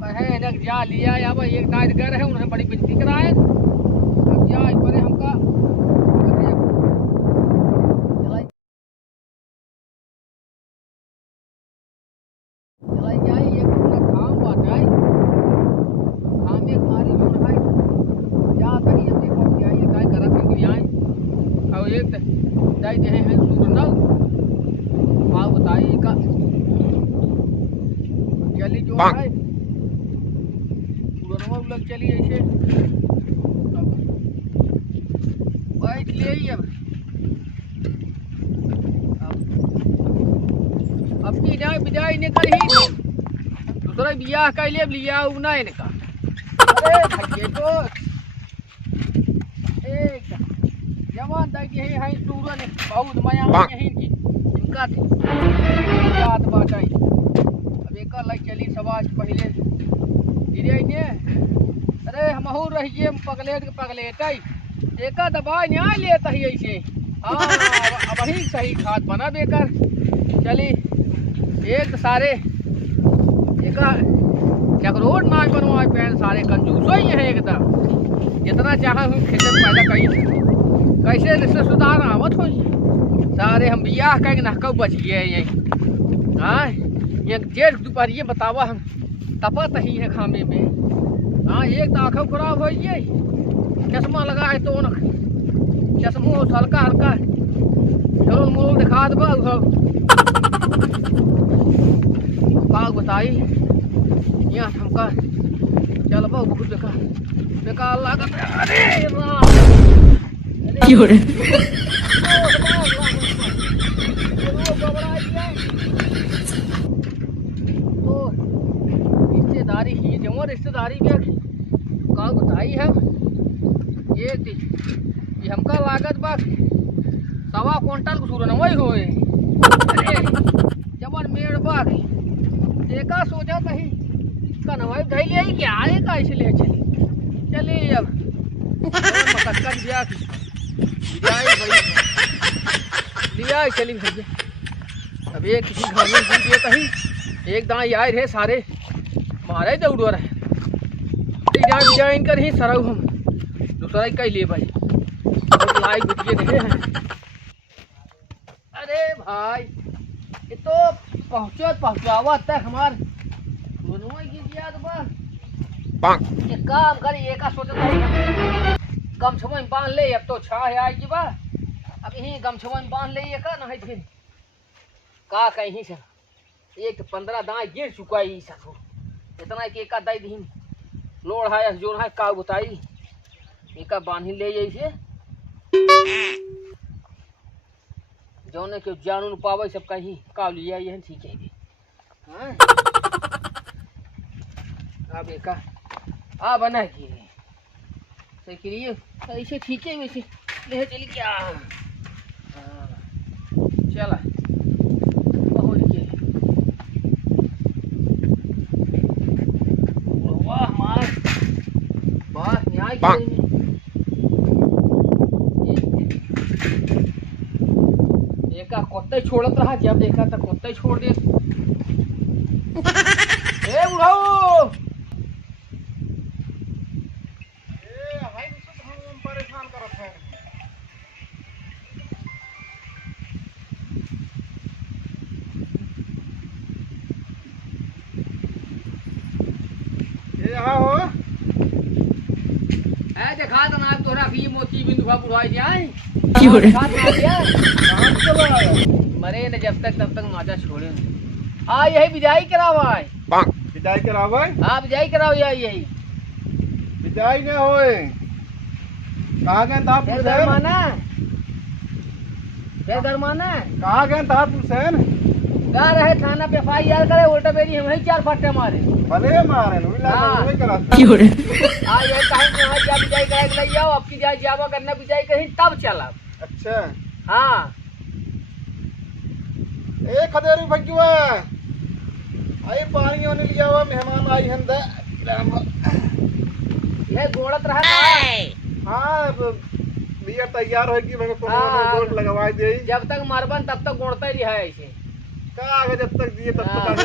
कहे नक जा लिया या भाई एक नाइट गए रहे उन्हें बड़ी बेइज्जती कराए अब जा पर हमका चलाई जाए एक पूरा काम बाटाई काम एक मारी जो रहा जा तक ये देखो क्या ये काय करत है कि आए और एक जाई दे हैं सुरना आ बताई का चली जो है लग चली ऐसे बैठ ले अब अपनी जाए बिजाई निकल ही दूसरा बियाह का ले लिया उना इनका अरे भैया तो एक जवान दाई के है सूरन ने बहुत माया यहीं की इनका याद बाटाई अब एक लग चली समाज पहले गिरे ने अरे हम हो रहिए पगलेटाई एका दबाई न्याय लेता ही ऐसे हाँ अब वही सही खाद बना बेकर चली एक सारे एका चकरोट ना बनवा पैन सारे कंजूस ही है एकदम जितना चाहे हम खेतन पैदा कई कैसे रिश्ते सुधार आवत हो सारे हम बियाह कह नहका बच गए यही हाँ ये जेठ दोपहरिए बतावा हम तपत ही है खामे में हाँ एक तो आँखों खराब हो गई चश्मा लगा है तो चश्मो हल्का हल्का चलो मोल दिखा दो का बताई यहाँ हमका चल बहुत बेकार लागत अरे रिश्तेदारी ही जमा रिश्तेदारी के का बताई है ये हमका लागत बा 1.25 क्विंटल सूरन वही होए जबर मेड़ बा एका सोचा कहीं कनवाई धैली आई क्या आएगा इसलिए चली अब मकक्कर दिया लिया चली भैया अब एक किसी घर में दिए कहीं एक दाई आए रहे सारे मारे दौड़ रहे डिजाइन कर ही सरऊ हम दूसरा ही कही ले भाई लाई गुटिए देखे हैं अरे भाई ये तो पहुँचावा तक हमार दोनों की याद बा ये काम कर एक सोचता है गमछवा में बांध ले अब तो छा है आई बा अब यही गमछवा में बांध ले का नहीं फिर का कहीं से एक 15 दाएं गिर चुका है ससुर इतना कि एक दाई दिन लोड़ है जो है का बताई एक बांधी ले जैसे जौने के जानू पावे सब कहीं का लिया ये ठीक है हाँ अब एक आ बना की सही करिए ऐसे ठीक है वैसे ले चली क्या चला पहुँच गए कोत्ता छोड़त रहा जब देखा था कोत्ता ही छोड़ दे ए बुढ़ाओ परेशान करत है यहाँ हो ऐ देखा तो ना तोरा भी मोती बिंदुआ बुढ़ाई जाए मरे न जब तक तब तक माजा छोड़े हाँ यही बिजाई करावा बिजाई करावा हाँ बिजाई कराओ यही बिजाई न होए कहाँ गए तापुर कहाँ गए तापुर सेन गा रहे थाना पे FIR करे उल्टा मेरी हम ही 4 फट्टे मारे भले मारे हाँ ये कहीं जा बिजाई करा के ले जाओ आपकी जाए जावा करना बिजाई कहीं तब चला अच्छा हाँ ए खदेरू भगवा आई पानी होने लिया हुआ मेहमान आई हंदा ये गोड़त रहा हाँ बिया तैयार होगी मैं को गोड़ लगवाई दे जब तक मरबन तब तक गोड़ता ही रहा ऐसे का आगे जब तक दिए तब हाँ। तक आगे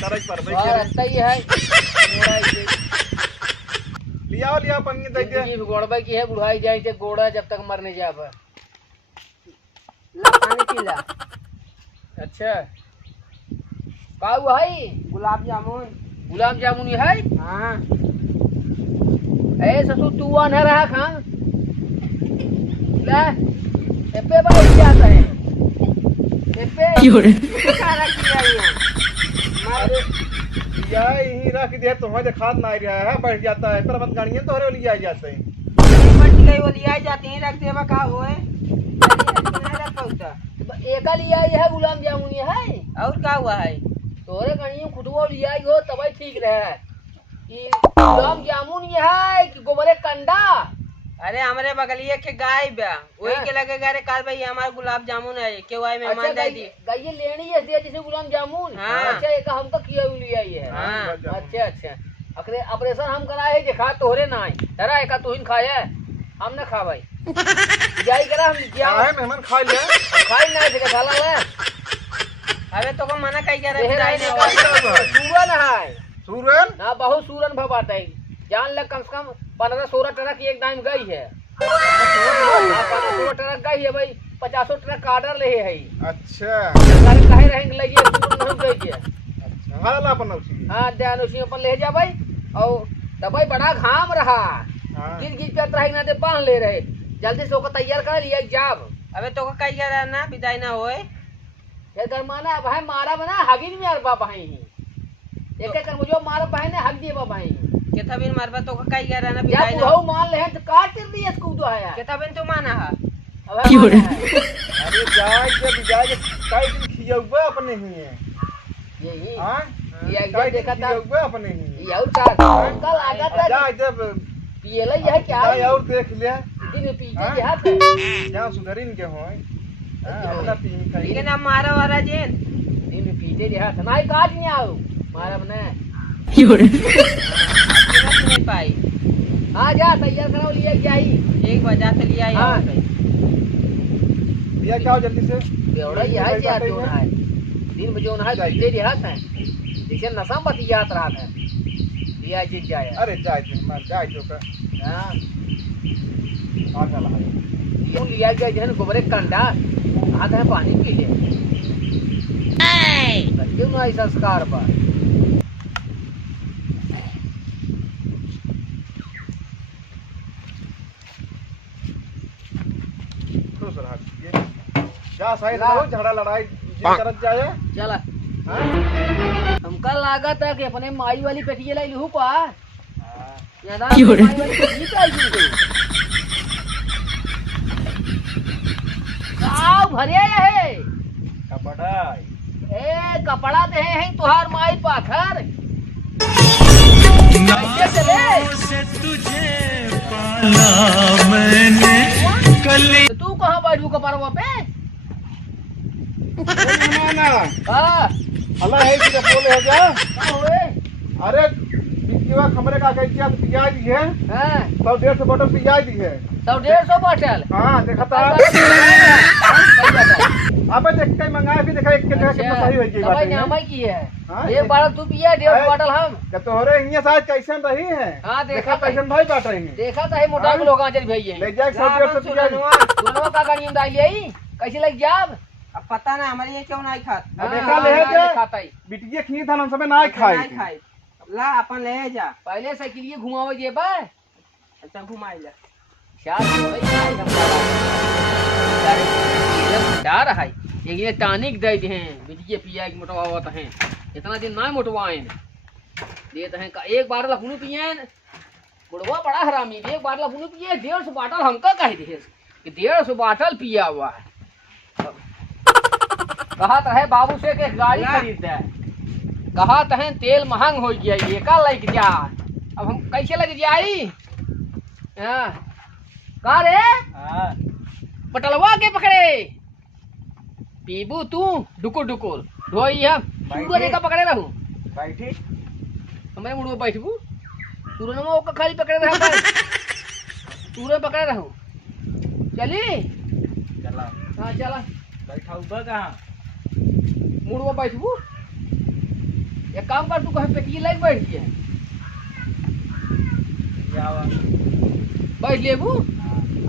तरक पर भाई और रहता ही है लिया पन्नी दे दे। जिंदगी गोड़बा की है, बुढ़ाई जाए थे गोड़ा जब तक मरने जा पर। ला पानी पी ला। अच्छा का हुआ है? गुलाब जामुन। गुलाब जामुन ये है? हाँ ए ससुर तू आ न रहा खान ले एपे भाई जाता है एपे सारा किया यहाँ। अरे लिया यही रख दे तुम्हारे खाद ना रहा है बैठ जाता है पर मत गाड़ियां तोहरे लिया जाते हैं। बच गई वो लिया जाती है, रख देवा का होए नहीं रख पाता। एका लिया है गुलाब जामुन ये है और का हुआ है? तोरे कहीं खुटबो लिया हो तब ठीक रहे कि गुलाब जामुन ये है कि गोबरे कंडा। अरे हमारे बगलिए के गाय बा वही हाँ। के लगे गारे काल भाई हमारा गुलाब जामुन है क्यों आए मेहमान दे दी। गाय लेनी है जैसे गुलाब जामुन। हाँ। अच्छा एक हमका किया लिया ही है। हाँ। अच्छा अच्छा अकरे ऑपरेशन हम कराए देखा तोहरे ना आई तेरा एका तोहिन खाया हम न खा भाई जाई करा हम क्या है मेहमान खा लिया खाई ना थे खाला ले अबे तो को मना कही जा देहरा रहा ने है। सूरन है सूरन ना बहुत सूरन भबात है जान लग कम से कम 15-16 ट्रक एक दाम गई है। 15-16 ट्रक गई है भाई 50 ट्रक का ऑर्डर ले है। अच्छा सरकार काहे रहेंगे लगी सूरन नहीं गई है। अच्छा हाल अपन उसी हाँ ध्यान उसी पर ले जा भाई और दवाई बड़ा घाम रहा हां गिर गिर कर रहे ना दे बांध ले रहे जल्दी से ओको तैयार कर लिया जाब। अबे तो को कही जा रहा ना विदाई ना होए ये गरमाना भाई मारा बना हगिन में अरबा भाई ही एक एक मुझे मारा भाई ने हग दिए भाई केथा बिन मारबा तो को कही जा रहा ना या विदाई ना बुढ़ऊ मान ले तो काट कर दिए इसको तो है केथा बिन तो माना है। अब अरे जाए के काई दिन खियाउबा अपने ही है यही हां ये एक देखा था खियाउबा अपने ही ये और कल आगा था जा जब पिएला यह क्या जाए और देख ले दिन पीजे हाँ? यह था जहां सुधरिन के होय अपना पी खाई लेकिन अब मारा वारा जेन दिन पीजे यह था नहीं काट नहीं आओ मारा बने नहीं पाई हां जा तैयार कराओ लिया क्या ही एक बजा से लिया हाँ। यहाँ पे लिया क्या हो जल्दी से बेवड़ा यह है क्या जो है दिन बजे ना है पीजे यह था जैसे नशा मत याद रहा था लिया जी जाए अरे जाए थे मार जाए जो का हां आ चला यूं लिया गया जहन गोबरे कंडा आधा है पानी पी ले क्यों ना ऐसा संस्कार पर खुश रहा ये जा सही रहो झगड़ा लड़ाई जे करत जाए चला हां हमका लागत है कि अपने माई वाली पेटिया लाई लहू पा हां यादा माई वाली पेटी पे आई गई आओ भरे है कपड़ा ए कपड़ा दे है तुहार माई पाखर कैसे चले तो तू कहाँ बैठू कपड़वा पे ना हाँ अल्लाह है कि बोले हो जा क्या हुए अरे बिक्कीवा खमरे का कह दिया पियाज दी है हाँ 100-150 बोतल पियाज दी है 150 बोतल हां देखा था अब देख के मंगाए भी देखा एक के देखा कितना सही हो गई बात दवाई है नामा की है हाँ, एक बार तू पिया 1.5 बोतल हम जब तोहरे इन्हीं साथ कैसन रही है हाँ, देखा देखा कैसन भाई बात रही है देखा था मोटा हाँ? के लोग आंचल भैया ले जाए 100-150 पियाज दोनों का गाड़ी में डाली आई कैसे लग जाब अब पता ना हमारे ये क्यों नहीं खात अब देखा ले है के खाता ही बिटिया खीर था हम सब ना खाए नहीं खाई ला अपन ले जा पहले साइकिल घुमावे जे बा अच्छा घुमाई ला शायद थोड़ा ही खाई हम डर है ये टॉनिक दे दे हैं बिटिया पिया के मोटवावत हैं इतना दिन ना मोटवाएं देते हैं का एक बार लफुनु पिए बुढ़वा बड़ा हरामी एक बार लफुनु पिए 150 बोतल हमका कह दिए कि 150 बोतल पिया हुआ है कहत है बाबू से के गाड़ी खरीद दे कहत है तेल महंग हो गया ये का लग जा अब हम कैसे लग जाई हां का रे हां पटलवा के पकड़े पीबू तू डुकुर डुकुर ढोई है सूरन का पकड़े रहू बैठी हमारे मुड़ में बैठबू सूरन में ओका खाली पकड़े रहा भाई सूरन पकड़े रहू चली चला हां चला बैठा ऊपर कहां मुड़वा बैठबू एक काम कर तू कहीं पेटी लग बैठ के बैठ लेबू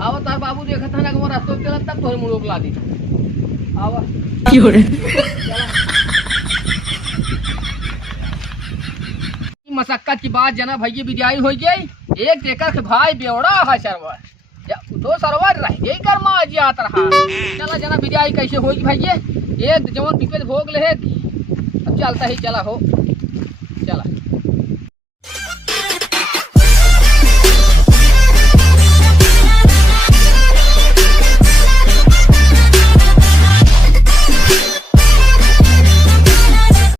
आवा तार बाबू देखत है ना कि रास्ते पे चलत तब तोहरे मुड़वा के ला दी आवा मशक्कत की बात जना भैया विदाई हो गई एक देखा के भाई बेवड़ा है सरवर दो सरवर रह गई कर माँ जियात रहा चला जना विदाई कैसे होगी भैया एक जवन विपद भोग ले अब चलता ही चला हो चला